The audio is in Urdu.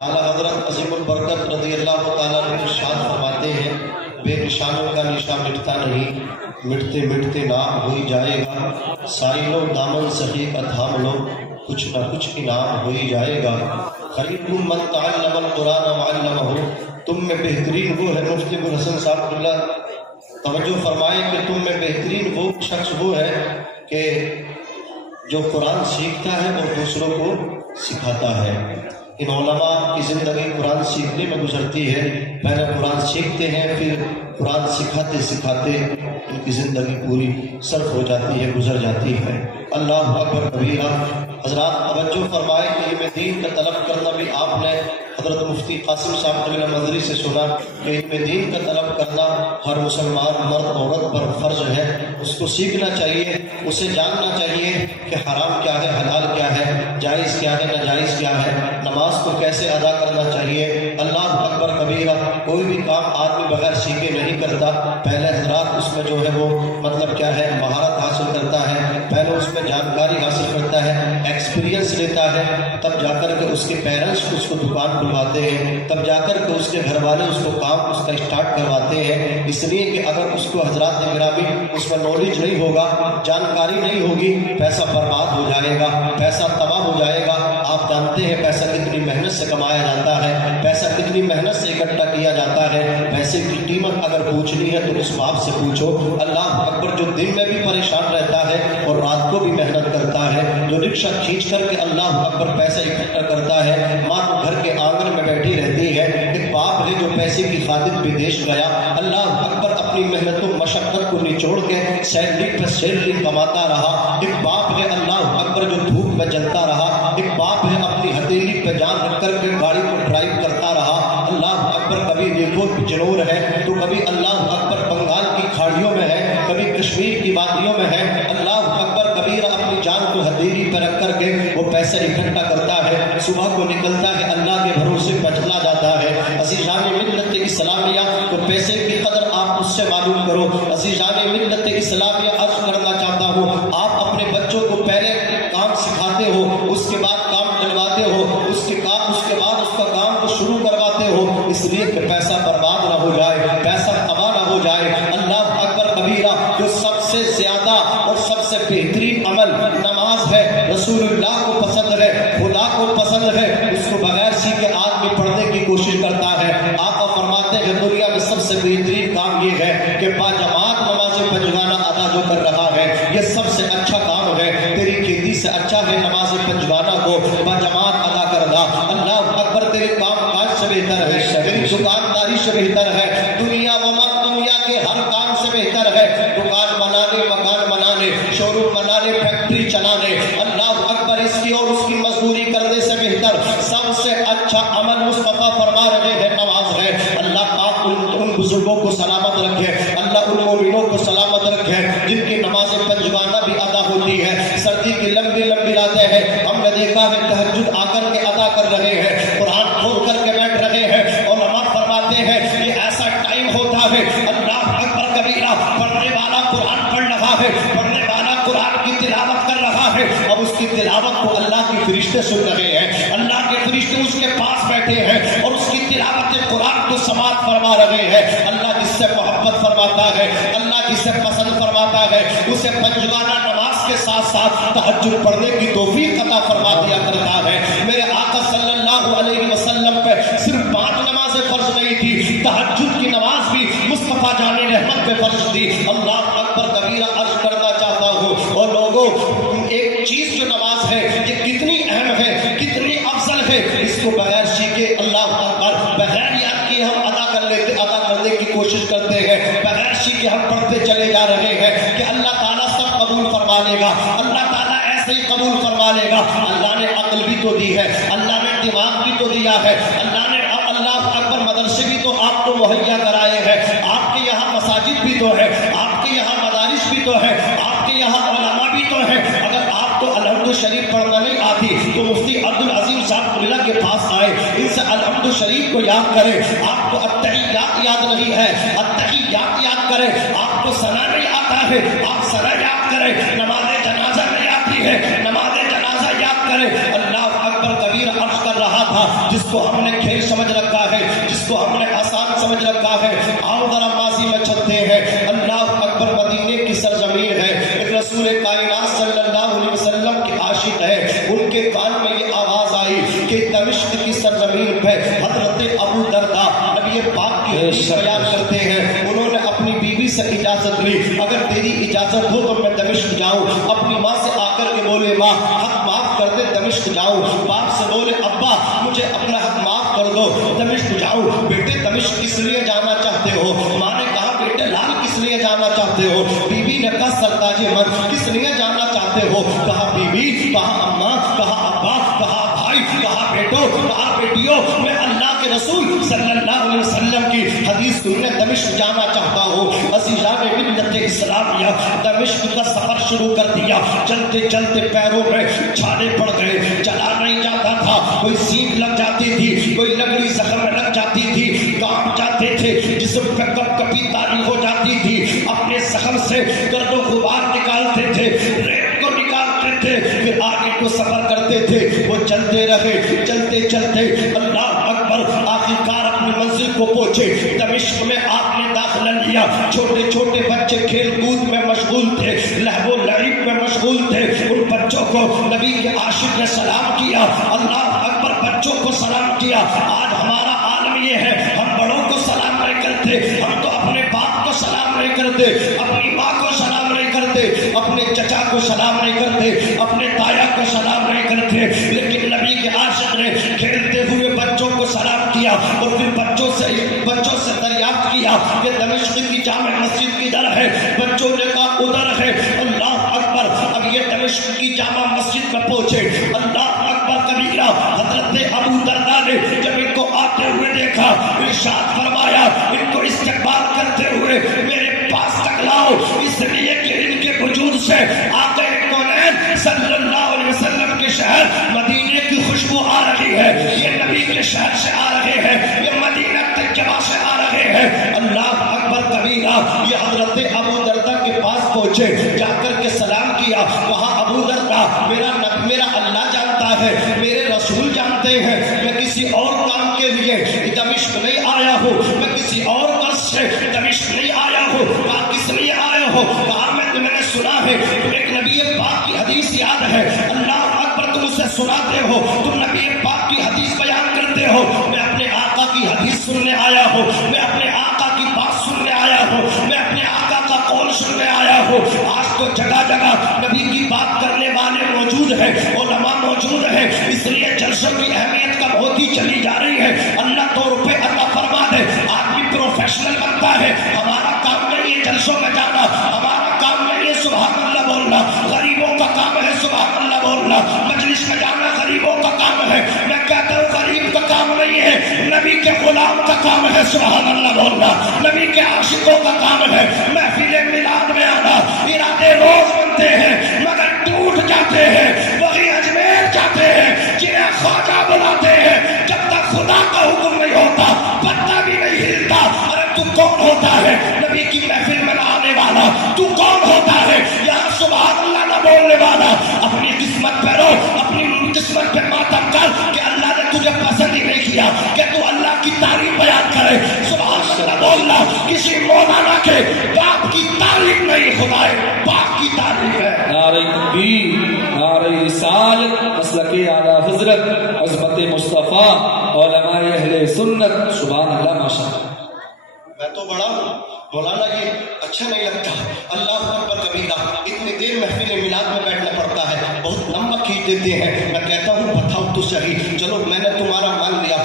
اعلیٰ حضرت عظیم البرکت رضی اللہ تعالیٰ عنہ ارشاد فرماتے ہیں، بے نشانوں کا نشان مٹتا نہیں، مٹتے مٹتے نام ہو ہی جائے گا، سائلوں دامن سخی کا تھام لو، کچھ نہ کچھ انعام ہو ہی جائے گا۔ خیرکم من تعلم القرآن وعلمہ، تم میں بہترین وہ ہے، مفتی ابوالحسن صاحب اللہ توجہ فرمائے کہ تم میں بہترین وہ شخص وہ ہے کہ جو قرآن سیکھتا ہے اور دوسروں کو سکھاتا ہے۔ ان علماء کی زندگی قرآن سیکھنے میں گزرتی ہے، پہلے قرآن سیکھتے ہیں، پھر قرآن سکھاتے سکھاتے ان کی زندگی پوری صرف ہو جاتی ہے، گزر جاتی ہے۔ اللہ اکبر کبیرہ۔ حضرات توجہ فرمائے کہ علم دین کا طلب کرنا بھی آپ نے حضرت مفتی قاسم صاحب نبیل مدری سے سنا کہ علم دین کا طلب کرنا ہر مسلمان مرد عورت پر فرض ہے، اس کو سیکھنا چاہیے، اسے جاننا چاہیے کہ حرام کیا ہے، حلال کیا ہے، جائز کیا ہے، ناجائز کیا ہے، نماز کو کیسے ادا کرنا چاہیے۔ اللہ اکبر کبیرہ۔ کوئی بھی کام آدمی بغیر سیکھے نہیں کرتا، پہلے حضرات اس میں جو ہے وہ مطلب کیا ہے مہارت حاصل کرتا ہے، پہلے اس میں جانکاری حاصل کرتا ہے، ایکسپیرینس لیتا ہے، تب جا کر کے اس کے پیرنٹس اس کو دکان کھلواتے ہیں، تب جا کر کے اس کے گھر والے اس کو کام اس کا اسٹارٹ کرواتے ہیں۔ اس لیے کہ اگر اس کو حضرات گرامی اس میں نالج نہیں ہوگا، جانکاری نہیں ہوگی، پیسہ برباد ہو جائے گا، پیسہ تباہ ہو جائے گا۔ آپ جانتے ہیں پیسہ کتنی محنت سے کمایا جاتا ہے، پیسہ کتنی محنت سے اکٹھا کیا جاتا ہے۔ پیسے کی قیمت اگر پوچھنی ہے تو اس باپ سے پوچھو۔ اللہ اکبر۔ جو دن میں بھی پریشان رہتا ہے اور رات کو بھی محنت کرتا ہے، جو رکشہ کھینچ کر کے اللہ اکبر پیسہ اکٹھا کرتا ہے، ماں کو گھر کے آنگن میں بیٹھی رہتی ہے، ایک باپ ہے جو پیسے کی خاطر بدیش گیا، اللہ اکبر اپنی محنت و مشقت کو نچوڑ کے سیلری پہ سیلری کماتا رہا، ایک باپ ہے اللہ اکبر جو دھوپ میں جلتا رہا، ایک باپ ہے اپنی ہتھیلی پہ جان رکھ کر کے گاڑی کو ڈرائیو کرتا رہا، اللہ اکبر۔ کبھی دیکھو جنور ہے تو کبھی اللہ اکبر بنگال کی کھاڑیوں میں ہے، کبھی کشمیر کی وادیوں میں ہے، اللہ اکبر کبیرہ اپنی جان کو ہتھیلی پہ رکھ کر کے وہ پیسے اکٹھا کرتا ہے، صبح کو نکلتا ہے، اللہ کے بھروسے پہ چلا جاتا ہے۔ عزیزان ملت اسلامیہ تو پیسے کی قدر آپ اس سے معلوم کرو۔ عزیزان ملت اسلامیہ عرض کرنا چاہتا ہوں، آپ اپنے بچوں کو پہلے کام سکھاتے ہو، اس کے بعد کام ڈلواتے ہو، اس کے بعد اس کا کام کو شروع کرواتے ہو، اس لیے کہ پیسہ برباد نہ ہو جائے، پیسہ تباہ نہ ہو جائے۔ اللہ اکبر کبیرہ۔ جو سب سے زیادہ اور سب سے بہترین عمل نماز ہے، رسول اللہ کو پسند ہے، خدا کو پسند ہے، اس کو بغیر سیکھے آدمی پڑھنے کی کوشش کرتا ہے۔ آقا فرماتے ہیں دنیا میں سب سے بہترین کام یہ ہے کہ باجماعت نماز پنجگانہ ادا جو کر رہا ہے، یہ سب سے اچھا کام ہے۔ تیری کھیتی سے اچھا ہے نماز پنجگانہ کو باجماعت ادا کرنا۔ اللہ اکبر۔ تیرے کام کاج سے بہتر ہے، تیری دکانداری سے بہتر ہے، دنیا دنیا کے ہر کام سے بہتر ہے، دکان بنانے، مکان بنانے، شو روم بنانے، فیکٹری چلانے، اللہ اکبر، اس کی اور اس کی مزدوری کرنے سے بہتر سب سے اچھا عمل مصطفیٰ فرما رہے ہیں نماز ہے۔ اللہ پاک ان بزرگوں کو سلامت رکھے، اللہ ان مومنوں کو سلامت رکھے جن کی نماز پنجگانہ بھی ادا ہوتی ہے۔ سردی کی لمبی لمبی راتیں ہیں، ہم نے دیکھا ہے تہجد آ کر کے ادا کر رہے ہیں، قرآن کھول کر کے بیٹھ رہے ہیں، علماء فرماتے ہیں یہ ایسا ٹائم ہوتا ہے، اللہ اکبر کبیرہ، پڑھنے والا قرآن پڑھ رہا ہے، پڑھنے والا قرآن کی تلاوت کر رہا ہے، اب اس کی تلاوت کو اللہ کے فرشتے سن رہے ہیں، اللہ کے فرشتے اس کے پاس بیٹھے ہیں اور اس کی تلاوت قرآن کو سماعت فرما رہے ہیں۔ اللہ جس سے محبت فرماتا ہے، اللہ جس سے پسند فرماتا ہے، اسے پنجگانہ نماز کے ساتھ ساتھ تہجد پڑھنے کی توفیق عطا فرما دیا کرتا ہے۔ میرے آقا صلی اللہ علیہ وسلم پہ صرف 5 نمازیں فرض نہیں تھی، تہجد کی نماز بھی مصطفیٰ جان رحمت پہ فرض تھی۔ اللہ اکبر کبیرہ۔ عرض کرنا چاہتا ہوں اور لوگوں، ایک چیز جو نماز ہے یہ کتنی اہم ہے، کتنی افضل ہے، اس کو بغیر سیکھے اللہ اکبر بغیر یاد کیے ہم ادا کرنے کی کوشش کرتے ہیں، بغیر سیکھے ہم پڑھتے چلے جا رہے ہیں کہ اللہ تعالیٰ سب قبول فرما لے گا، اللہ تعالیٰ ایسے ہی قبول فرما لے گا۔ اللہ نے عقل بھی تو دی ہے، اللہ نے دماغ بھی تو دیا ہے، اللہ نے اللہ اکبر مدرسے بھی تو آپ کو مہیا کرائے ہیں، آپ کے یہاں مساجد بھی تو ہے، آپ کے یہاں مدارس بھی تو ہے، آپ کے یہاں علماء بھی تو ہے۔ اگر آپ کو الحمد شریف پڑھنا نہیں آتی تو مفتی عبدالعظیم صاحب اللہ کے پاس آئے، ان سے الحمد شریف کو یاد کریں۔ آپ کو التحیات یاد نہیں ہے، التحیات یاد کریں۔ آپ کو ثنا نہیں آتا ہے، آپ ثنا یاد کریں۔ نماز جنازہ نہیں آتی ہے، نماز جنازہ یاد کریں۔ اللہ اکبر کبیر۔ عرض کر رہا تھا جس کو ہم نے کھیل سمجھ رکھا ہے، جس کو ہم نے آسان سمجھ رکھا ہے، آؤ ذرا ماضی میں چلتے ہیں۔ اللہ اکبر، مدینے کی سرزمین ہے، ایک رسول کائنات صلی اللہ علیہ وسلم کے عاشق ہے، ان کے کان میں یہ آواز آئی کہ دمشق کی سرزمین پہ حضرت ابو درداء نبی پاک کی حدیث بیان کرتے ہیں، انہوں نے اپنی بیوی سے اجازت لی، اگر تیری اجازت ہو تو میں دمشق جاؤں۔ اپنی ماں سے آ کر کے بولے ماں حق معاف کر دے، دمشق جاؤں۔ باپ سے بولے ابا مجھے اپنا حق معاف کر دو، دمشق جاؤں۔ بیٹے دمشق کس لیے جانا چاہتے ہو؟ ماں نے کہا بیٹے لال کس لیے جانا چاہتے ہو؟ بیوی نے کہا سرتاج من کس لیے جانا چاہتے ہو؟ کہا بیوی، کہا اماں، کہا ابا، کہا بھائی، کہا بیٹو، کہا بیٹیوں، میں اللہ کے رسول صلی اللہ علیہ وسلم کی حدیث سننے دمشق جانا چاہتا ہوں۔ عزیزان ملت اسلامیہ، دمشق کا سفر شروع کر دیا، چلتے چلتے پیروں میں چھالے پڑ گئے، چلا نہیں جاتا تھا، کوئی سینگ لگ جاتی تھی، کوئی لکڑی زخم میں لگ جاتی تھی، کانپ جاتے تھے، جسم پہ کپ کپی تاری ہو جاتی تھی، اپنے زخم سے گرد و غبار نکالتے تھے، ریت کو نکالتے تھے، پھر آگے کو سفر کرتے تھے۔ وہ چلتے رہے، چلتے چلتے اللہ اکبر، آخرکار اپنی منزل کو پہنچے۔ دمشق میں آپ نے داخلہ لیا، چھوٹے چھوٹے بچے کھیل کود میں مشغول تھے، لہو و لعب میں مشغول تھے، ان بچوں کو نبی کے عاشق نے سلام کیا، اللہ اکبر، بچوں کو سلام کیا۔ آج ہمارا عالم یہ ہے، ہم بڑوں کو سلام نہیں کرتے، ہم تو اپنے باپ کو سلام نہیں کرتے، اپنی ماں کو سلام نہیں کرتے، اپنے چچا کو سلام نہیں کرتے، اپنے تایا کو سلام نہیں کرتے، لیکن نبی کے عاشق نے کھیلتے ہوئے بچوں کو سلام کیا، اور پھر بچوں سے دریافت کیا کہ دمشق کی جامع مسجد کدھر ہے؟ بچوں نے کہا ادھر ہے۔ اللہ اکبر، اب یہ دمشق کی جامع مسجد میں پہنچے، اللہ اکبر کبیرہ، حضرت ابو درداء نے جب ان کو آتے ہوئے دیکھا، ارشاد فرمایا ان کو استقبال کرتے ہوئے میرے پاس تک لاؤ، اس لیے کہ ان کے وجود سے آقا کونین صلی اللہ علیہ وسلم کے شہر مدینے کی خوشبو آ رہی ہے، یہ نبی کے شہر سے آ رہے ہیں، یہ مدینہ طیبہ سے آ رہے ہیں۔ اللہ اکبر کبیرہ، یہ حضرت ابو درداء کے پاس پہنچے، جا کر کے سلام کیا، کہا ابو درداء میرا اللہ جانتا ہے، میرے رسول جانتے ہیں، میں کسی اور کام کے لیے دمشق نہیں آیا ہوں، میں کسی اور قصد سے دمشق نہیں آیا ہوں۔ کہا کس لیے آیا ہو؟ کہا میں نے سنا ہے ایک نبی پاک کی حدیث یاد ہے، اللہ اکبر، تم اسے سناتے ہو، تم نبی پاک کی حدیث بیان کرتے ہو، میں اپنے آقا کی حدیث سننے آیا ہوں، میں اپنے آقا کی بات سننے آیا ہوں، میں اپنے آقا کا قول سننے آیا ہوں۔ آج تو جگہ جگہ نبی کی بات کرنے والے موجود ہیں، علماء موجود ہیں، اس لیے جلسوں کی اہمیت کم ہوتی چلی جا رہی ہے۔ اللہ 2 روپے عطا فرما دے، آدمی پروفیشنل بنتا ہے، ہمارا کام نہیں ہے جلسوں میں جانا، ہمارا کام نہیں ہے سبحان اللہ بولنا، غریبوں کا کام ہے سبحان اللہ بولنا، مجلس میں جانا غریبوں کا کام ہے، میں کہتا ہوں غریب کا کام نہیں ہے، نبی کے غلام کا کام ہے سبحان اللہ بولنا، نبی کے عاشقوں کا کام ہے۔ محفل میلاد میں آنا، ارادے روز بنتے ہیں مگر ٹوٹ جاتے ہیں، وہی اجمیر جاتے ہیں جنہیں خواجہ بلاتے ہیں، جب تک خدا کا حکم نہیں ہوتا پتہ بھی نہیں ہلتا۔ ارے تو کون ہوتا ہے نبی کی محفل میں آنے والا؟ تو کون ہوتا ہے یہاں سبحان اللہ نہ بولنے والا؟ اپنی قسمت پہ رو، اپنی قسمت پہ ماتم کر کہ اللہ نے تجھے پسند ہی نہیں کیا کہ تو اللہ کی تعریف بیان کرے، سبحان اللہ بولنا۔ کسی مولانا کے باپ کی تعریف نہیں، خدا باپ کی تعریف ہے۔ نعرہ تکبیر، نعرہ رسالت، مسلک اعلیٰ حضرت عظمت مصطفیٰ، علماء اہل سنت، سبحان اللہ ماشاءاللہ۔ میں تو بڑا ہوں مولانا، یہ اچھا نہیں لگتا، اللہ اکبر کبیرہ، اتنی دیر محفل میلاد میں بیٹھنا پڑتا ہے، بہت لمبا کھینچ دیتے ہیں۔ میں کہتا ہوں بتاؤ تو صحیح، چلو میں نے تمہارا مان لیا،